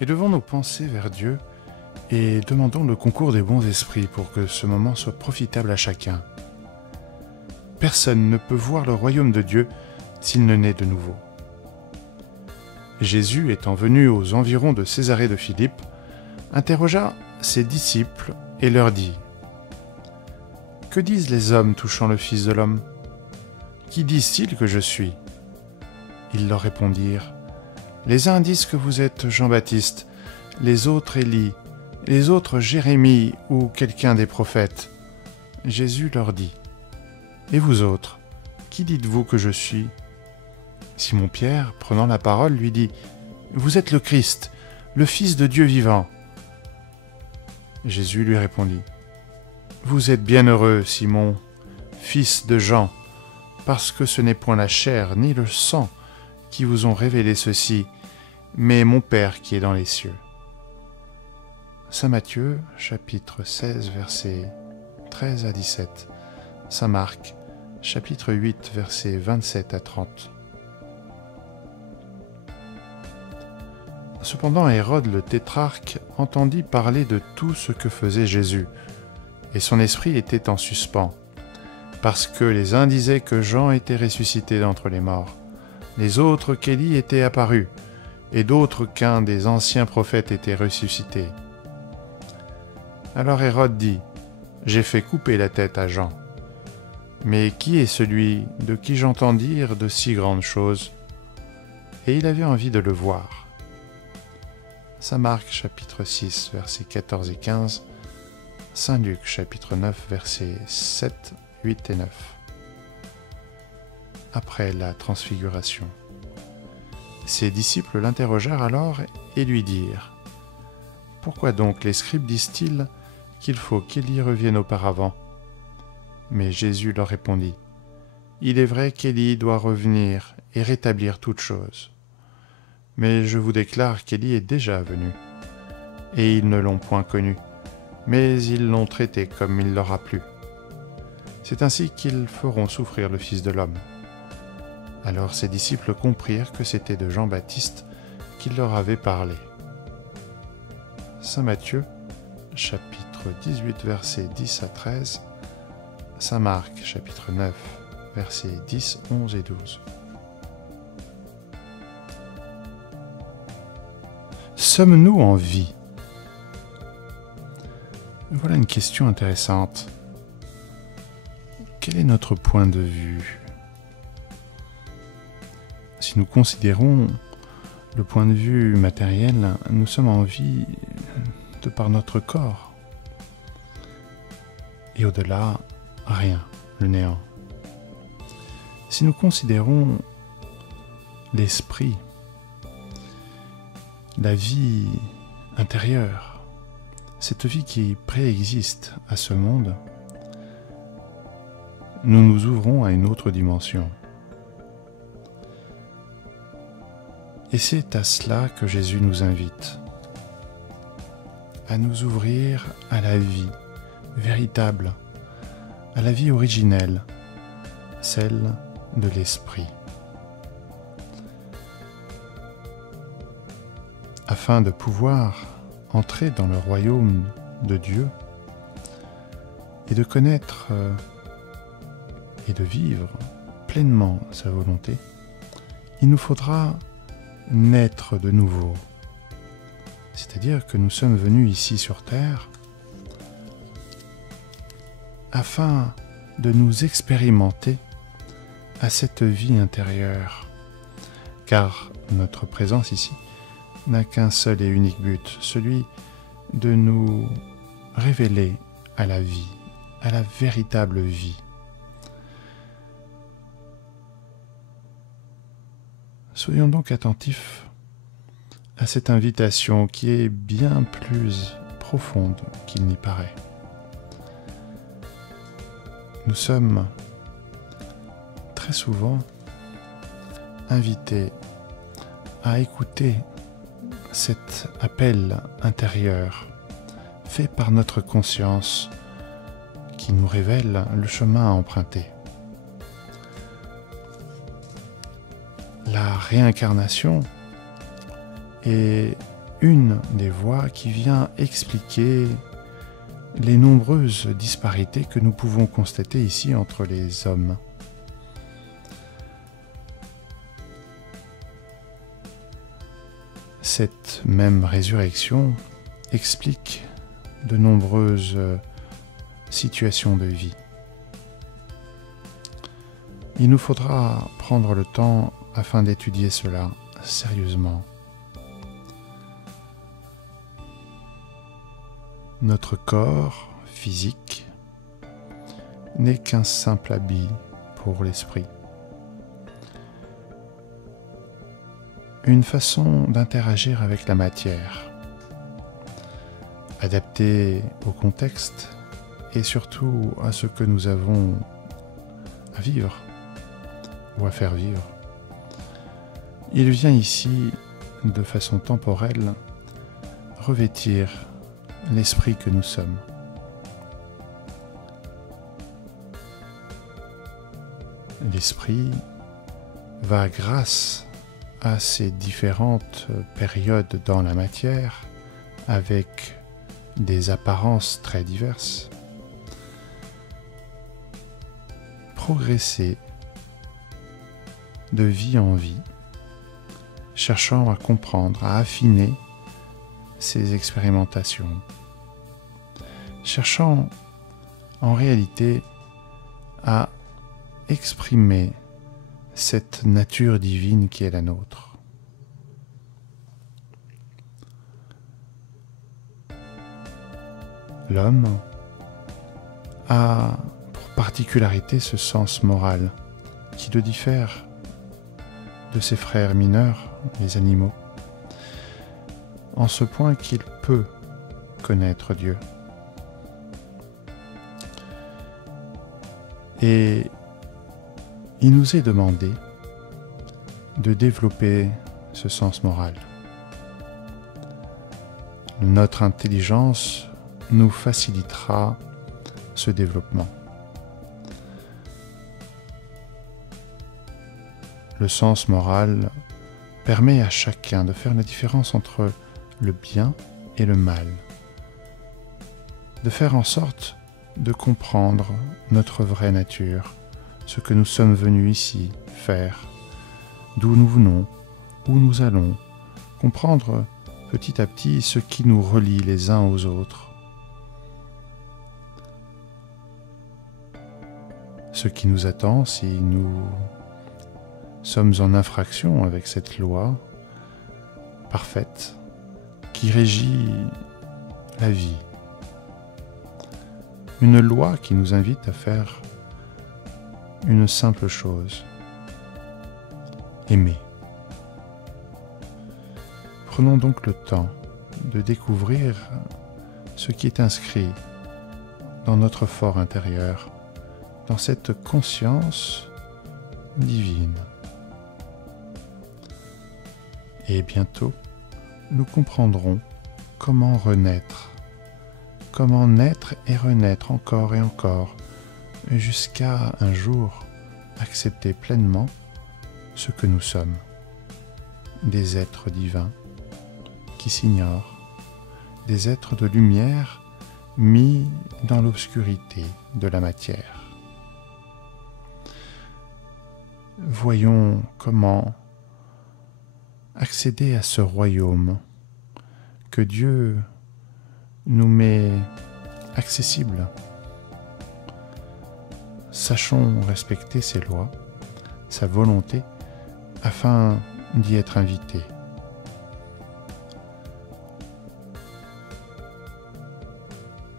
Élevons nos pensées vers Dieu et demandons le concours des bons esprits pour que ce moment soit profitable à chacun. Personne ne peut voir le royaume de Dieu s'il ne naît de nouveau. Jésus, étant venu aux environs de Césarée de Philippe, interrogea ses disciples et leur dit : « Que disent les hommes touchant le Fils de l'homme ? Qui disent-ils que je suis ? » Ils leur répondirent : « Les uns disent que vous êtes Jean-Baptiste, les autres Élie, les autres Jérémie ou quelqu'un des prophètes. » Jésus leur dit : « Et vous autres, qui dites-vous que je suis ? » Simon-Pierre, prenant la parole, lui dit : « Vous êtes le Christ, le Fils de Dieu vivant. » Jésus lui répondit : « Vous êtes bienheureux, Simon, fils de Jean, parce que ce n'est point la chair ni le sang qui vous ont révélé ceci, mais mon Père qui est dans les cieux. » Saint Matthieu, chapitre 16, versets 13 à 17. Saint Marc, chapitre 8, versets 27 à 30. Cependant, Hérode le tétrarque entendit parler de tout ce que faisait Jésus, et son esprit était en suspens, parce que les uns disaient que Jean était ressuscité d'entre les morts, les autres qu'Élie était apparu, et d'autres qu'un des anciens prophètes était ressuscité. Alors Hérode dit : « J'ai fait couper la tête à Jean. Mais qui est celui de qui j'entends dire de si grandes choses ? » Et il avait envie de le voir. Saint Marc, chapitre 6, versets 14 et 15, Saint Luc, chapitre 9, versets 7, 8 et 9. Après la transfiguration. Ses disciples l'interrogèrent alors et lui dirent : « Pourquoi donc les scribes disent-ils qu'il faut qu'Élie revienne auparavant ? » Mais Jésus leur répondit : « Il est vrai qu'Élie doit revenir et rétablir toutes choses. Mais je vous déclare qu'Élie est déjà venu, et ils ne l'ont point connu, mais ils l'ont traité comme il leur a plu. C'est ainsi qu'ils feront souffrir le Fils de l'homme. » Alors ses disciples comprirent que c'était de Jean-Baptiste qu'il leur avait parlé. Saint Matthieu, chapitre 18, versets 10 à 13, Saint Marc, chapitre 9, versets 10, 11 et 12. Sommes-nous en vie ? Voilà une question intéressante. Quel est notre point de vue ? Si nous considérons le point de vue matériel, nous sommes en vie de par notre corps. Et au-delà, rien, le néant. Si nous considérons l'esprit, la vie intérieure, cette vie qui préexiste à ce monde, nous nous ouvrons à une autre dimension. Et c'est à cela que Jésus nous invite, à nous ouvrir à la vie véritable, à la vie originelle, celle de l'esprit. Afin de pouvoir entrer dans le royaume de Dieu et de connaître et de vivre pleinement sa volonté, il nous faudra naître de nouveau. C'est-à-dire que nous sommes venus ici sur terre afin de nous expérimenter à cette vie intérieure, car notre présence ici n'a qu'un seul et unique but, celui de nous révéler à la vie, à la véritable vie. Soyons donc attentifs à cette invitation qui est bien plus profonde qu'il n'y paraît. Nous sommes très souvent invités à écouter cet appel intérieur fait par notre conscience qui nous révèle le chemin à emprunter. La réincarnation est une des voix qui vient expliquer les nombreuses disparités que nous pouvons constater ici entre les hommes. Cette même résurrection explique de nombreuses situations de vie. Il nous faudra prendre le temps afin d'étudier cela sérieusement. Notre corps physique n'est qu'un simple habit pour l'esprit. Une façon d'interagir avec la matière, adaptée au contexte et surtout à ce que nous avons à vivre ou à faire vivre. Il vient ici, de façon temporelle, revêtir l'esprit que nous sommes. L'esprit va, grâce à ces différentes périodes dans la matière, avec des apparences très diverses, progresser de vie en vie, cherchant à comprendre, à affiner ces expérimentations, cherchant en réalité à exprimer cette nature divine qui est la nôtre. L'homme a pour particularité ce sens moral qui le diffère de ses frères mineurs, les animaux, en ce point qu'il peut connaître Dieu. Et il nous est demandé de développer ce sens moral. Notre intelligence nous facilitera ce développement. Le sens moral permet à chacun de faire la différence entre le bien et le mal, de faire en sorte de comprendre notre vraie nature, ce que nous sommes venus ici faire, d'où nous venons, où nous allons, comprendre petit à petit ce qui nous relie les uns aux autres, ce qui nous attend si nous sommes en infraction avec cette loi parfaite qui régit la vie. Une loi qui nous invite à faire une simple chose, aimer. Prenons donc le temps de découvrir ce qui est inscrit dans notre fort intérieur, dans cette conscience divine. Et bientôt, nous comprendrons comment renaître, comment naître et renaître encore et encore, jusqu'à un jour accepter pleinement ce que nous sommes, des êtres divins qui s'ignorent, des êtres de lumière mis dans l'obscurité de la matière. Voyons comment accéder à ce royaume que Dieu nous met accessible. Sachons respecter ses lois, sa volonté, afin d'y être invités.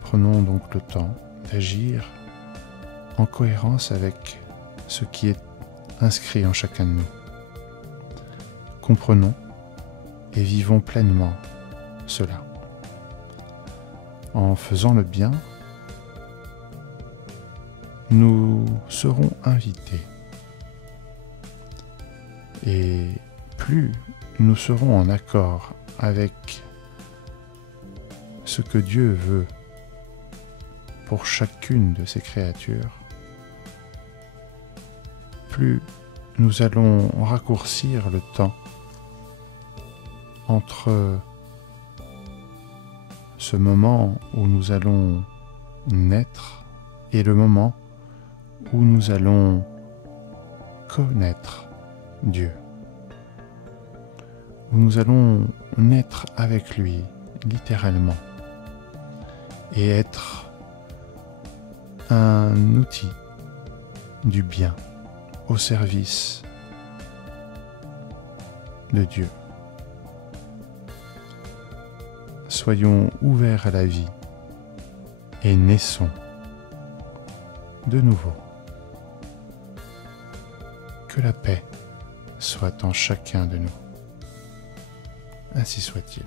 Prenons donc le temps d'agir en cohérence avec ce qui est inscrit en chacun de nous. Comprenons et vivons pleinement cela. En faisant le bien, nous serons invités. Et plus nous serons en accord avec ce que Dieu veut pour chacune de ses créatures, plus nous allons raccourcir le temps entre ce moment où nous allons naître est le moment où nous allons connaître Dieu, où nous allons naître avec lui, littéralement, et être un outil du bien au service de Dieu. Soyons ouverts à la vie et naissons de nouveau. Que la paix soit en chacun de nous. Ainsi soit-il.